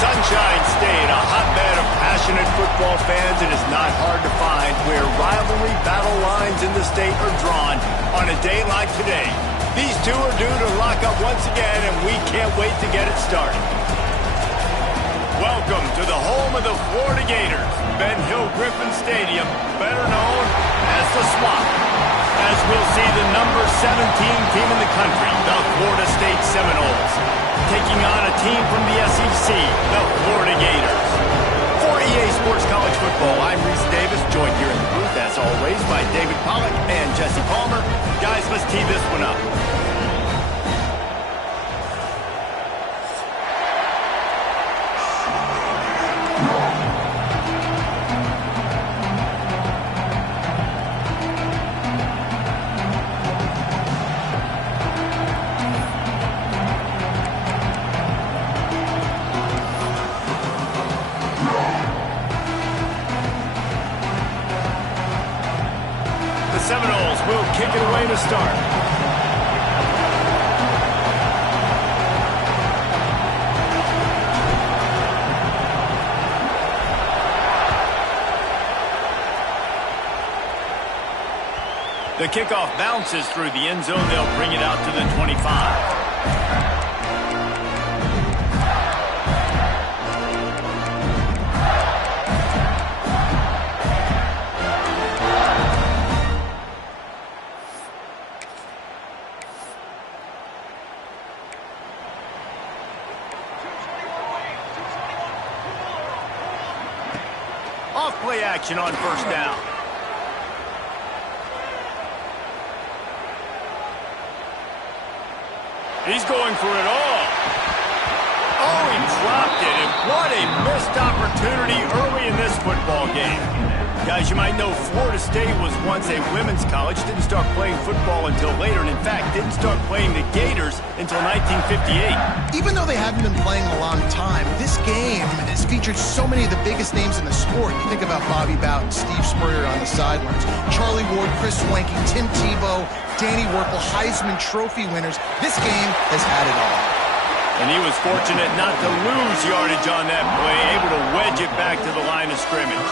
Sunshine State, a hotbed of passionate football fans. It is not hard to find where rivalry battle lines in the state are drawn on a day like today. These two are due to lock up once again, and we can't wait to get it started. Welcome to the home of the Florida Gators, Ben Hill Griffin Stadium, better known as the Swamp. As we'll see the number 17 team in the country, the Florida State Seminoles, taking on a team from the SEC, the Florida Gators. For EA Sports College Football, I'm Reese Davis, joined here in the booth, as always, by David Pollack and Jesse Palmer. Guys, let's tee this one up. Seminoles will kick it away to start. The kickoff bounces through the end zone. They'll bring it out to the 25. Off-play action on first down. He's going for it all. Oh, he dropped it, and what a missed opportunity early in this football game. Guys, you might know Florida State was once a women's college, didn't start playing football until later, and in fact, didn't start playing the Gators until 1958. Even though they haven't been playing a long time, this game has featured so many of the biggest names in the sport. You think about Bobby Bowden, Steve Spurrier on the sidelines, Charlie Ward, Chris Swanky, Tim Tebow, Danny Werkel, Heisman Trophy winners. This game has had it all. And he was fortunate not to lose yardage on that play, able to wedge it back to the line of scrimmage.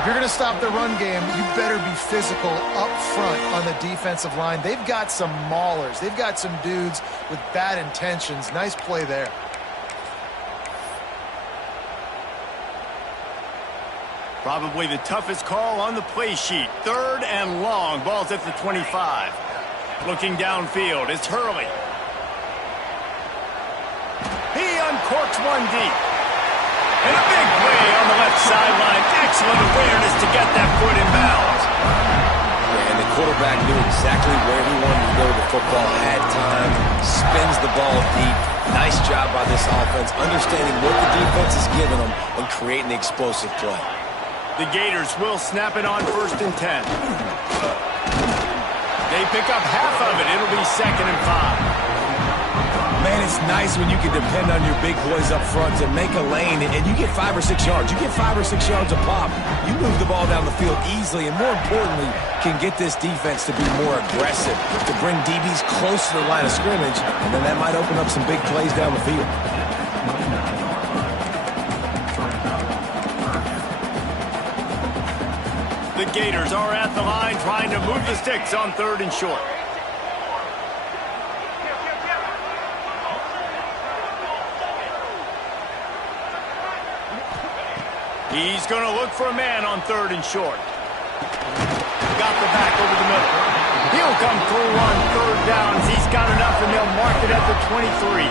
If you're going to stop the run game, you better be physical up front on the defensive line. They've got some maulers. They've got some dudes with bad intentions. Nice play there. Probably the toughest call on the play sheet. 3rd and long. Ball's at the 25. Looking downfield, it's Hurley. He uncorks one deep. And a big play on the left sideline. Excellent awareness to get that foot in bounds. Yeah, and the quarterback knew exactly where he wanted to go with the football. Had time, spins the ball deep. Nice job by this offense, understanding what the defense is giving them and creating the explosive play. The Gators will snap it on 1st and 10. They pick up half of it. It'll be 2nd and 5. Man, it's nice when you can depend on your big boys up front to make a lane, and you get 5 or 6 yards. You get 5 or 6 yards a pop. You move the ball down the field easily, and more importantly, can get this defense to be more aggressive, to bring DBs close to the line of scrimmage, and then that might open up some big plays down the field. The Gators are at the line trying to move the sticks on 3rd and short. He's going to look for a man on 3rd and short. Got the back over the middle. He'll come through on 3rd down. He's got enough, and they'll mark it at the 23.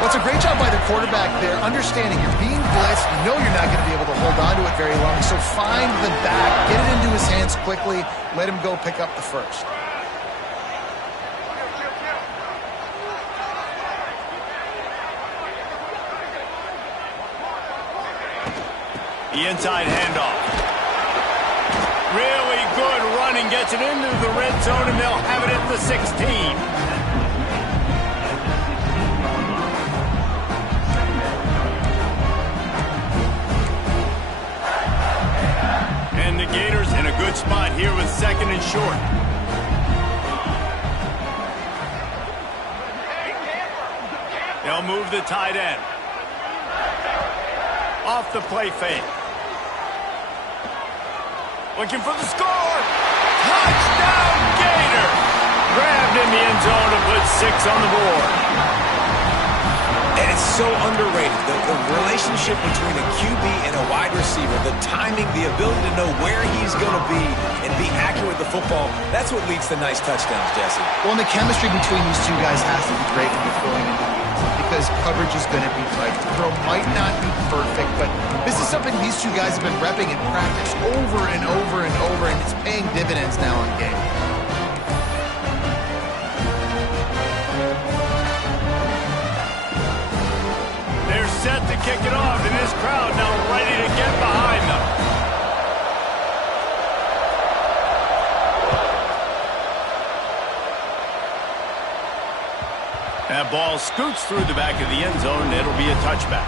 Well, it's a great job by the quarterback there, understanding you're being blitzed. You know you're not going to be able to hold on to it very long, so find the back, get it into his hands quickly, let him go pick up the first. The inside handoff. Really good running, gets it into the red zone, and they'll have it at the 16. And the Gators in a good spot here with second and short. They'll move the tight end. Off the play fake. Looking for the score. Touchdown, Gator. Grabbed in the end zone to put 6 on the board. And it's so underrated. The relationship between a QB and a wide receiver, the timing, the ability to know where he's going to be and be accurate with the football, that's what leads to nice touchdowns, Jesse. Well, and the chemistry between these two guys has to be great when you're throwing into the end zone because coverage is going to be tight. The throw might not be perfect, but this is something these two guys have been repping in practice over and over and over, and it's paying dividends now in game. They're set to kick it off, and this crowd now ready to get behind them. That ball scoots through the back of the end zone, and it'll be a touchback.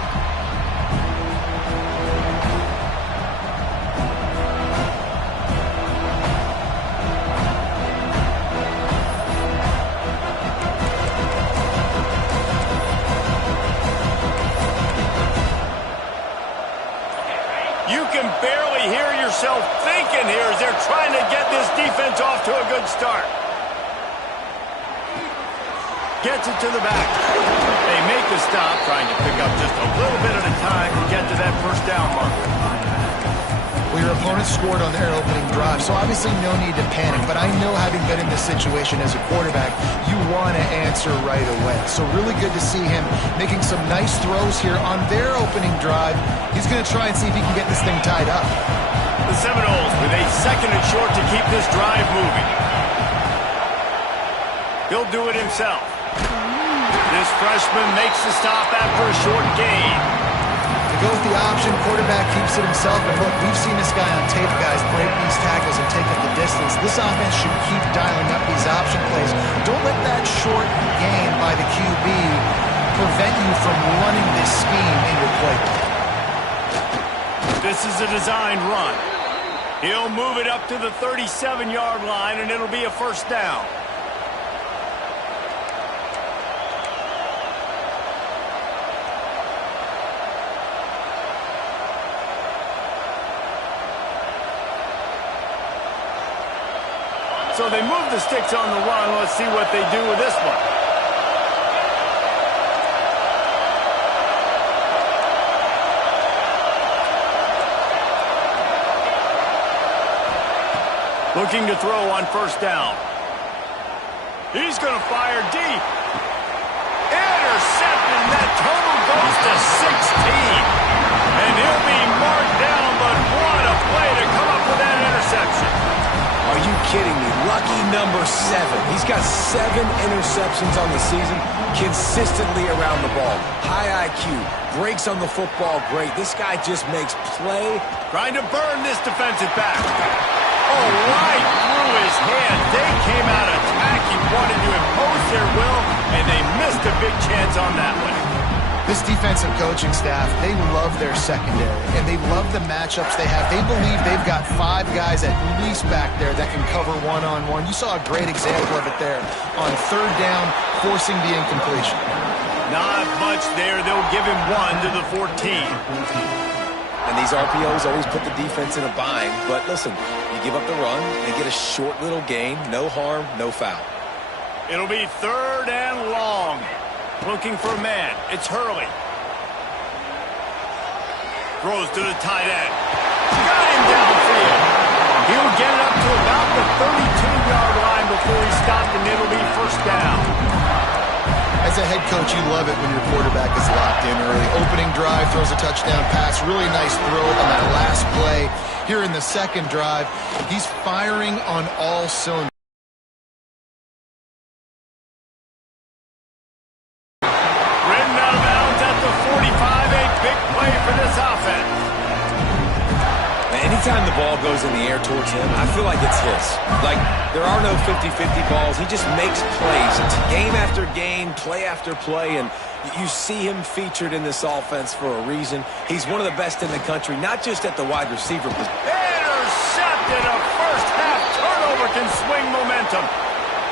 You can barely hear yourself thinking here as they're trying to get this defense off to a good start. Gets it to the back. They make the stop, trying to pick up just a little bit at a time to get to that first down marker. Well, your opponent scored on their opening drive, so obviously no need to panic. But I know, having been in this situation as a quarterback, you want to answer right away. So really good to see him making some nice throws here on their opening drive. He's going to try and see if he can get this thing tied up. The Seminoles with a second and short to keep this drive moving. He'll do it himself. This freshman makes the stop after a short gain. To go with the option, quarterback keeps it himself. And look, we've seen this guy on tape, guys, break these tackles and take up the distance. This offense should keep dialing up these option plays. Don't let that short gain by the QB prevent you from running this scheme in your playbook. This is a designed run. He'll move it up to the 37-yard line, and it'll be a first down. So they move the sticks on the run. Let's see what they do with this one. Looking to throw on first down. He's going to fire deep. Intercepted. That total goes to 16. And he'll be marked down, but what a play to come up with that interception. Are you kidding me? Lucky number 7. He's got 7 interceptions on the season, consistently around the ball. High IQ, breaks on the football great. This guy just makes play. Trying to burn this defensive back. Oh, right through his hand. They came out attacking, wanted to impose their will, and they missed a big chance on that one. This defensive coaching staff, they love their secondary, and they love the matchups they have. They believe they've got 5 guys at least back there that can cover one-on-one. You saw a great example of it there on third down, forcing the incompletion. Not much there. They'll give him 1 to the 14. And these RPOs always put the defense in a bind. But listen, you give up the run, they get a short little gain, no harm, no foul. It'll be third and long. Looking for a man. It's Hurley. Throws to the tight end. Got him downfield. He'll get it up to about the 32-yard line before he stopped, and it'll be first down. As a head coach, you love it when your quarterback is locked in early. Opening drive, throws a touchdown pass. Really nice throw on that last play. Here in the second drive, he's firing on all cylinders. ball goes in the air towards him, I feel like it's his. Like, there are no 50-50 balls. He just makes plays. It's game after game, play after play, and you see him featured in this offense for a reason. He's one of the best in the country, not just at the wide receiver position. Intercepted. A first-half turnover can swing momentum.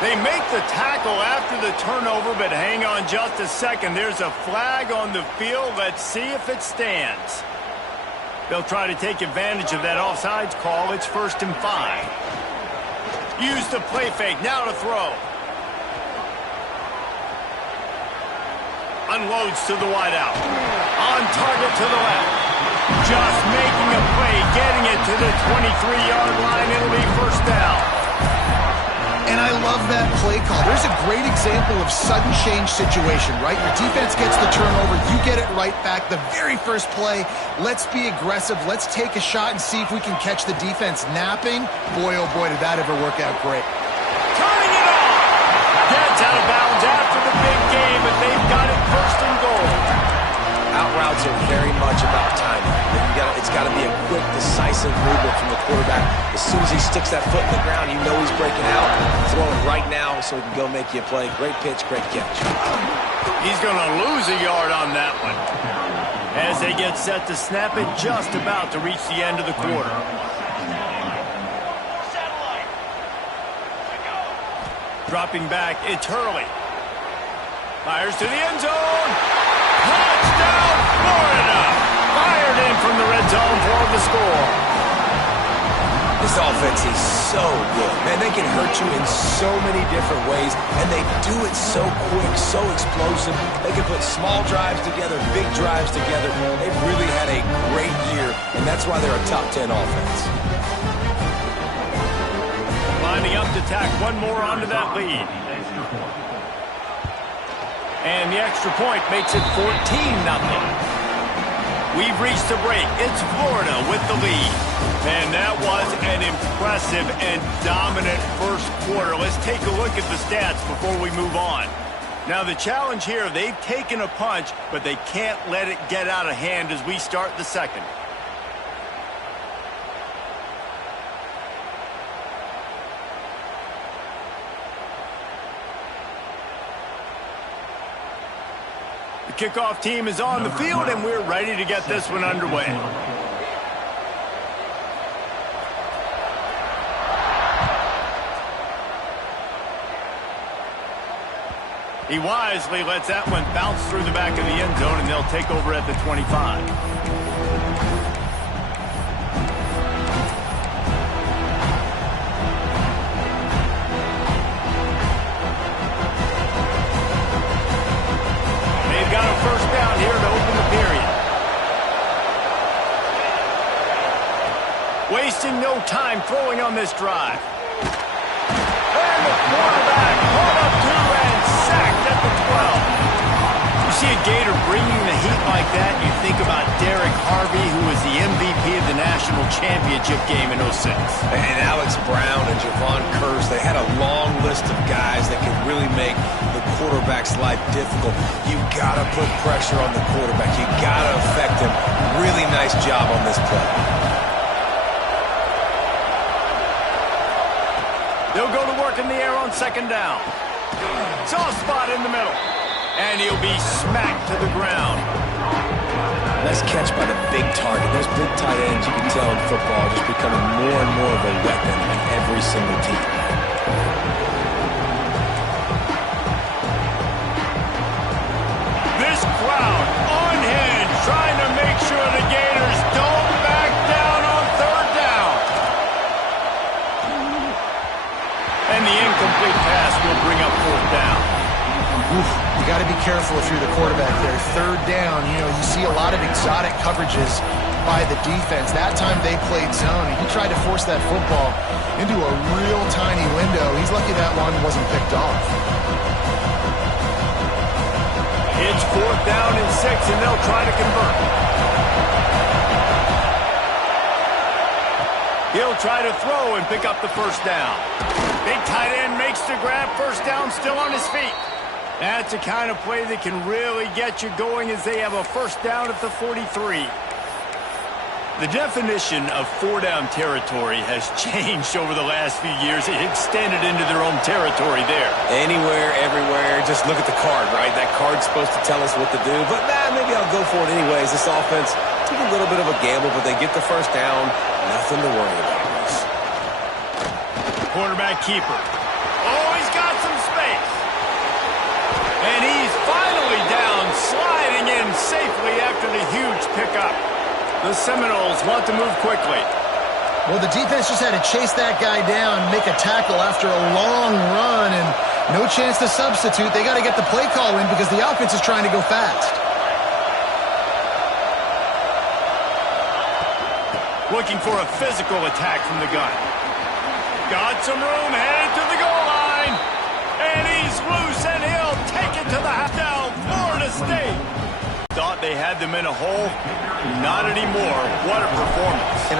They make the tackle after the turnover, but hang on just a second. There's a flag on the field. Let's see if it stands. They'll try to take advantage of that offsides call. It's 1st and 5. Use the play fake. Now to throw. Unloads to the wideout. On target to the left. Just making a play, getting it to the 23-yard line. It'll be 1st down. And I love that play call. There's a great example of sudden change situation, right? Your defense gets the turnover, you get it right back. The very first play, let's be aggressive. Let's take a shot and see if we can catch the defense napping. Boy, oh boy, did that ever work out great. Turning it on. Gets out of bounds after the big game, but they've got it 1st and goal. Out routes are very much about timing. It's got to be a quick, decisive movement from the quarterback. As soon as he sticks that foot in the ground, you know he's breaking out. Throw it right now so he can go make you a play. Great pitch, great catch. He's going to lose a yard on that one. As they get set to snap it, just about to reach the end of the quarter. Dropping back, it's Hurley. Fires to the end zone. Touchdown, Florida! Fired in from the red zone for the score. This offense is so good. Man, they can hurt you in so many different ways, and they do it so quick, so explosive. They can put small drives together, big drives together. They've really had a great year, and that's why they're a top 10 offense. Lining up to tack one more onto that lead. And the extra point makes it 14-0. We've reached the break. It's Florida with the lead. And that was an impressive and dominant first quarter. Let's take a look at the stats before we move on. Now the challenge here, they've taken a punch, but they can't let it get out of hand as we start the second. The kickoff team is on the field, and we're ready to get this one underway. He wisely lets that one bounce through the back of the end zone, and they'll take over at the 25. Got a first down here to open the period. Wasting no time throwing on this drive. And the quarterback caught up to and sacked at the 12. You see a Gator bringing the heat like that, you think about Derek Harvey, who was the MVP of the national championship game in 06. And Alex Brown and Javon Curse, they had a long list of guys that could really make the quarterback's life difficult. You got to put pressure on the quarterback. You got to affect him. Really nice job on this play. They'll go to work in the air on second down. Soft spot in the middle. And he'll be smacked to the ground. Nice catch by the big target. Those big tight ends, you can tell in football, just becoming more and more of a weapon in every single team. This crowd unhinged, trying to make sure the Gators don't back down on third down. And the incomplete pass will bring up fourth down. Oof, you got to be careful if you're the quarterback there. Third down, you know, you see a lot of exotic coverages by the defense. That time they played zone, and he tried to force that football into a real tiny window. He's lucky that one wasn't picked off. It's fourth down and 6, and they'll try to convert. He'll try to throw and pick up the first down. Big tight end makes the grab. First down, still on his feet. That's the kind of play that can really get you going as they have a first down at the 43. The definition of four-down territory has changed over the last few years. It extended into their own territory there. Anywhere, everywhere, just look at the card, right? That card's supposed to tell us what to do, but maybe I'll go for it anyways. This offense took a little bit of a gamble, but they get the first down. Nothing to worry about. Quarterback keeper. Oh, he's got some space. And he's finally down, sliding in safely after the huge pickup. The Seminoles want to move quickly. Well, the defense just had to chase that guy down, make a tackle after a long run, and no chance to substitute. They got to get the play call in because the offense is trying to go fast. Looking for a physical attack from the gun. Got some room, headed to the goal line. And he's loose, and he'll take it to the half down, Florida State. Thought they had them in a hole. Not anymore. What a performance. And